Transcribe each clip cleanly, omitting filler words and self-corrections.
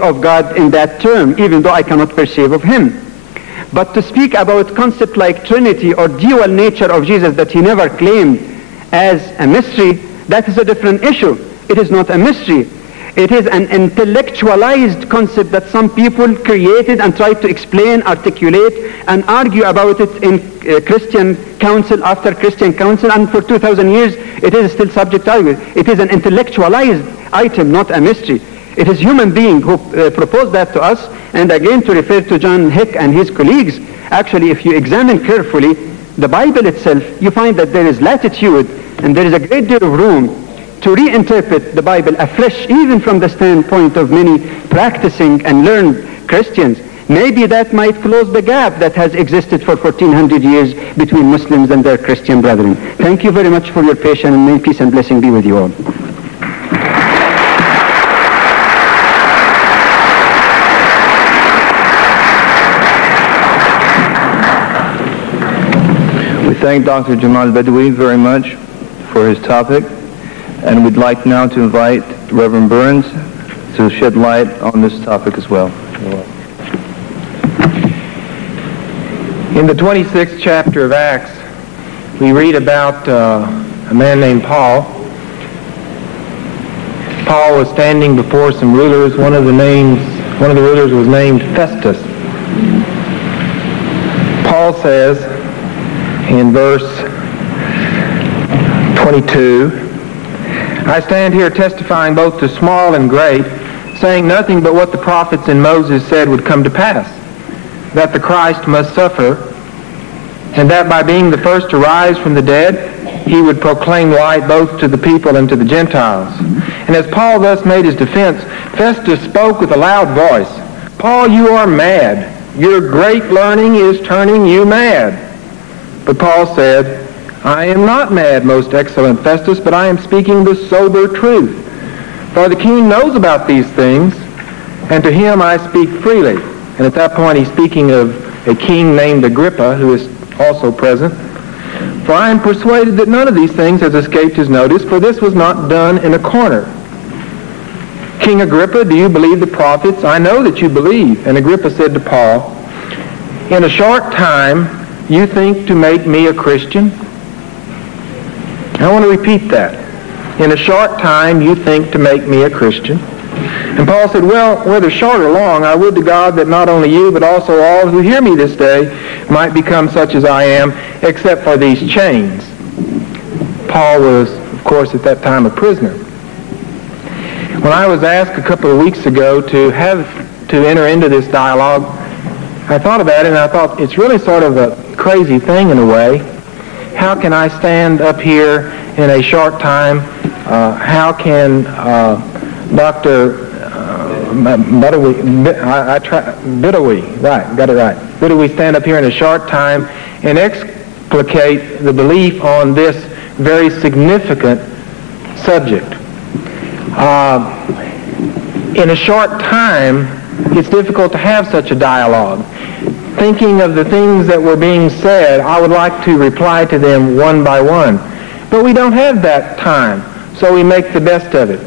of God in that term, even though I cannot perceive of him. But to speak about concept like Trinity or dual nature of Jesus that he never claimed as a mystery, that is a different issue. It is not a mystery. It is an intellectualized concept that some people created and tried to explain, articulate, and argue about it in Christian council after Christian council, and for 2,000 years it is still subject to argument. It is an intellectualized item, not a mystery. It is human being who proposed that to us, and again to refer to John Hick and his colleagues, actually if you examine carefully the Bible itself, you find that there is latitude and there is a great deal of room to reinterpret the Bible afresh, even from the standpoint of many practicing and learned Christians. Maybe that might close the gap that has existed for 1,400 years between Muslims and their Christian brethren. Thank you very much for your patience, and may peace and blessing be with you all. We thank Dr. Jamal Badawi very much for his topic. And we'd like now to invite Reverend Burns to shed light on this topic as well. In the 26th chapter of Acts, we read about a man named Paul. Paul was standing before some rulers. One of the rulers was named Festus. Paul says in verse 22, I stand here testifying both to small and great, saying nothing but what the prophets and Moses said would come to pass, that the Christ must suffer, and that by being the first to rise from the dead, he would proclaim light both to the people and to the Gentiles. And as Paul thus made his defense, Festus spoke with a loud voice, Paul, you are mad. Your great learning is turning you mad. But Paul said, I am not mad, most excellent Festus, but I am speaking the sober truth. For the king knows about these things, and to him I speak freely. And at that point he's speaking of a king named Agrippa, who is also present. For I am persuaded that none of these things has escaped his notice, for this was not done in a corner. King Agrippa, do you believe the prophets? I know that you believe. And Agrippa said to Paul, in a short time you think to make me a Christian? I want to repeat that. In a short time, you think to make me a Christian. And Paul said, well, whether short or long, I would to God that not only you, but also all who hear me this day might become such as I am, except for these chains. Paul was, of course, at that time a prisoner. When I was asked a couple of weeks ago to enter into this dialogue, I thought about it, and I thought it's really sort of a crazy thing in a way. How can I stand up here in a short time? How can Dr. Badawi stand up here in a short time and explicate the belief on this very significant subject? In a short time, it's difficult to have such a dialogue. Thinking of the things that were being said, I would like to reply to them one by one. But we don't have that time, so we make the best of it.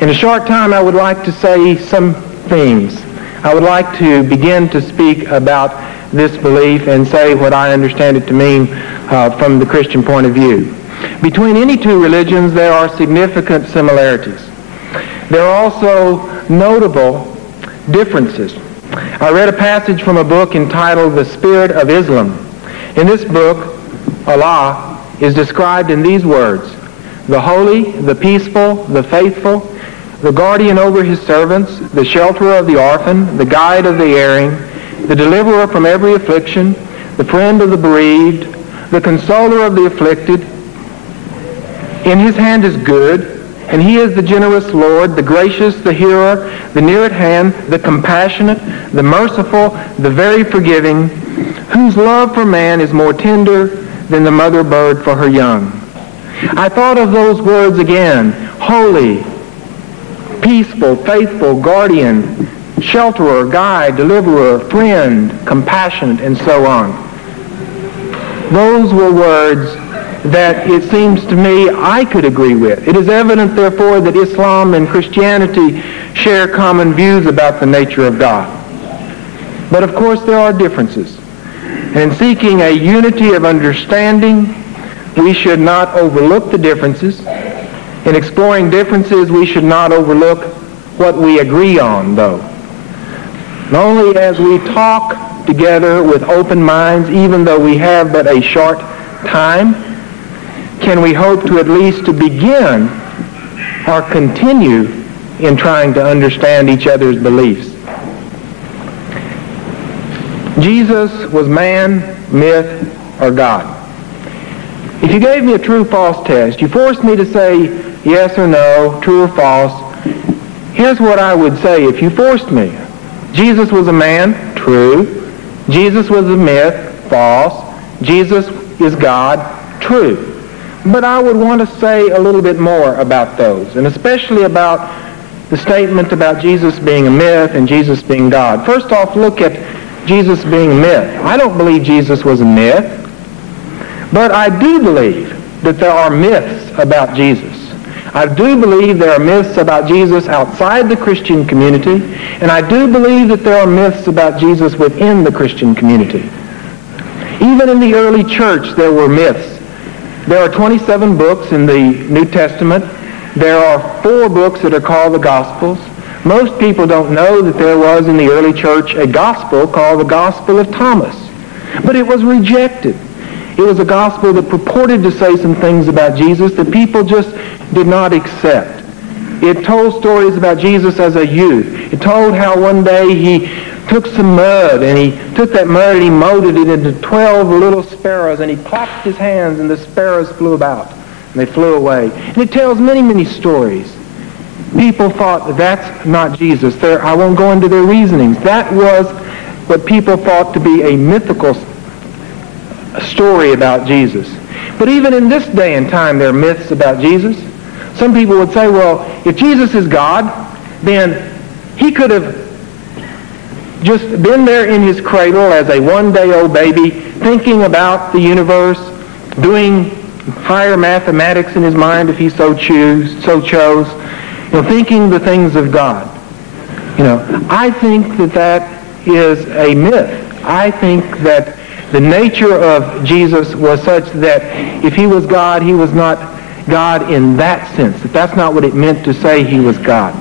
In a short time, I would like to say some things. I would like to begin to speak about this belief and say what I understand it to mean from the Christian point of view. Between any two religions, there are significant similarities. There are also notable differences. I read a passage from a book entitled The Spirit of Islam. In this book, Allah is described in these words: the holy, the peaceful, the faithful, the guardian over his servants, the shelterer of the orphan, the guide of the erring, the deliverer from every affliction, the friend of the bereaved, the consoler of the afflicted. In his hand is good, and he is the generous Lord, the gracious, the hearer, the near at hand, the compassionate, the merciful, the very forgiving, whose love for man is more tender than the mother bird for her young. I thought of those words again: holy, peaceful, faithful, guardian, shelterer, guide, deliverer, friend, compassionate, and so on. Those were words that it seems to me I could agree with. It is evident, therefore, that Islam and Christianity share common views about the nature of God. But of course there are differences. And in seeking a unity of understanding, we should not overlook the differences. In exploring differences, we should not overlook what we agree on, though. And only as we talk together with open minds, even though we have but a short time, can we hope to at least to begin or continue in trying to understand each other's beliefs. Jesus was man, myth, or God. If you gave me a true-false test, you forced me to say yes or no, true or false, here's what I would say if you forced me. Jesus was a man, true. Jesus was a myth, false. Jesus is God, true. But I would want to say a little bit more about those, and especially about the statement about Jesus being a myth and Jesus being God. First off, look at Jesus being a myth. I don't believe Jesus was a myth, but I do believe that there are myths about Jesus. I do believe there are myths about Jesus outside the Christian community, and I do believe that there are myths about Jesus within the Christian community. Even in the early church, there were myths. There are 27 books in the New Testament. There are 4 books that are called the Gospels. Most people don't know that there was in the early church a gospel called the Gospel of Thomas. But it was rejected. It was a gospel that purported to say some things about Jesus that people just did not accept. It told stories about Jesus as a youth. It told how one day he took some mud, and he took that mud and he molded it into 12 little sparrows, and he clapped his hands and the sparrows flew about, and they flew away. And it tells many, many stories. People thought that's not Jesus. I won't go into their reasonings. That was what people thought to be a mythical story about Jesus. But even in this day and time, there are myths about Jesus. Some people would say, well, if Jesus is God, then he could have just been there in his cradle as a one-day-old baby, thinking about the universe, doing higher mathematics in his mind if he so chose, thinking the things of God. I think that is a myth. I think that the nature of Jesus was such that if he was God, he was not God in that sense. That's not what it meant to say he was God.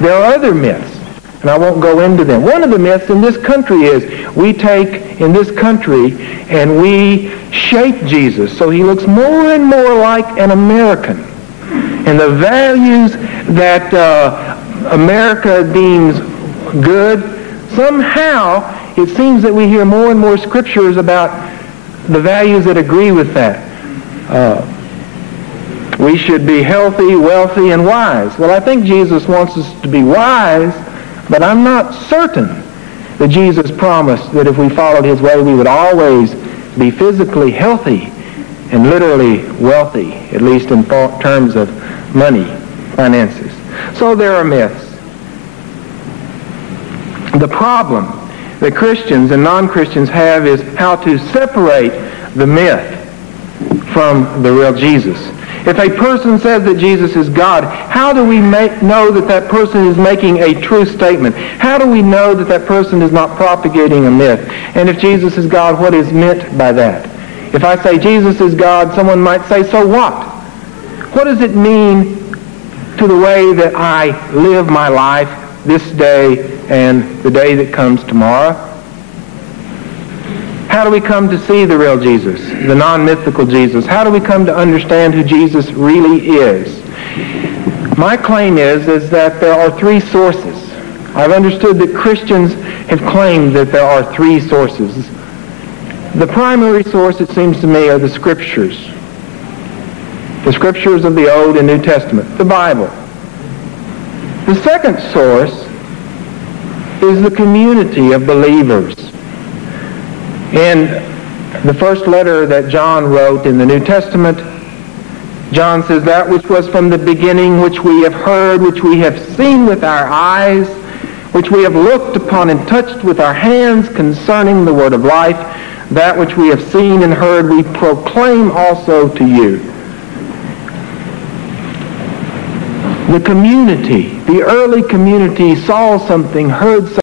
There are other myths, and I won't go into them. One of the myths in this country is we take in this country and we shape Jesus so he looks more and more like an American. And the values that America deems good, somehow it seems that we hear more and more scriptures about the values that agree with that. We should be healthy, wealthy, and wise. Well, I think Jesus wants us to be wise, but I'm not certain that Jesus promised that if we followed his way, we would always be physically healthy and literally wealthy, at least in terms of money, finances. So there are myths. The problem that Christians and non-Christians have is how to separate the myth from the real Jesus. If a person says that Jesus is God, how do we know that that person is making a true statement? How do we know that that person is not propagating a myth? And if Jesus is God, what is meant by that? If I say Jesus is God, someone might say, so what? What does it mean to the way that I live my life this day and the day that comes tomorrow? How do we come to see the real Jesus, the non-mythical Jesus? How do we come to understand who Jesus really is? My claim is that there are 3 sources. I've understood that Christians have claimed that there are 3 sources. The primary source, it seems to me, are the Scriptures. The Scriptures of the Old and New Testament, the Bible. The second source is the community of believers. In the first letter that John wrote in the New Testament, John says, that which was from the beginning, which we have heard, which we have seen with our eyes, which we have looked upon and touched with our hands concerning the word of life, that which we have seen and heard we proclaim also to you. The community, the early community saw something, heard something,